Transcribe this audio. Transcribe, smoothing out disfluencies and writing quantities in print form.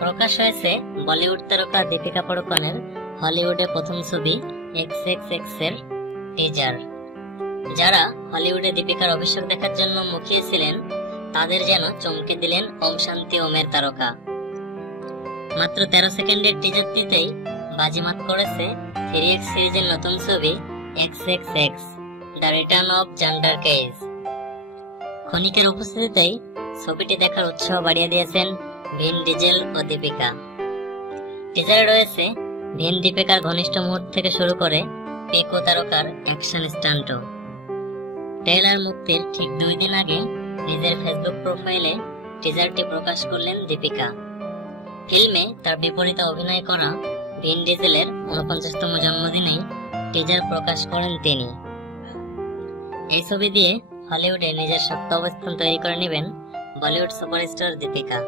প্রকাশ হয়েছে বলিউড তারকা দীপিকা পাড়ুকোনের হলিউডে প্রথম ছবি এক্সএক্সএক্স এর টিজার। যারা হলিউডে দীপিকার অভিষেক দেখার জন্য মুখিয়ে ছিলেন তাদের যেন চমকে দিলেন ওম শান্তি ওমের তারকা। মাত্র 13 সেকেন্ডের টিজারটিতেই বাজিমাত করেছে 3X সিরিজের নতুন ছবি X X X the return of Xander Cage. ক্ষণিকের উপস্থিতিতেই ছবিটি দেখার উৎসাহ বাড়িয়ে দিয়েছেন ভিন ডিজেল ও দীপিকা। টিজারে রয়েছে ভিন দীপিকার ঘনিষ্ঠ মুহূর্ত থেকে শুরু করে পেকো তারকার অ্যাকশন স্টান্টও। ট্রেলার মুক্তির ঠিক 2 দিন আগে নিজের ফেসবুক প্রোফাইলে টিজারটি প্রকাশ করলেন দীপিকা। ফিল্মে তার বিপরীতে অভিনয় করা ভিন ডিজেলের 49তম জন্মদিনেই টিজার প্রকাশ করেন তিনি। এই ছবি দিয়ে হলিউডে নিজের শক্ত অবস্থান তৈরি করে নেবেন বলিউড সুপারস্টার দীপিকা।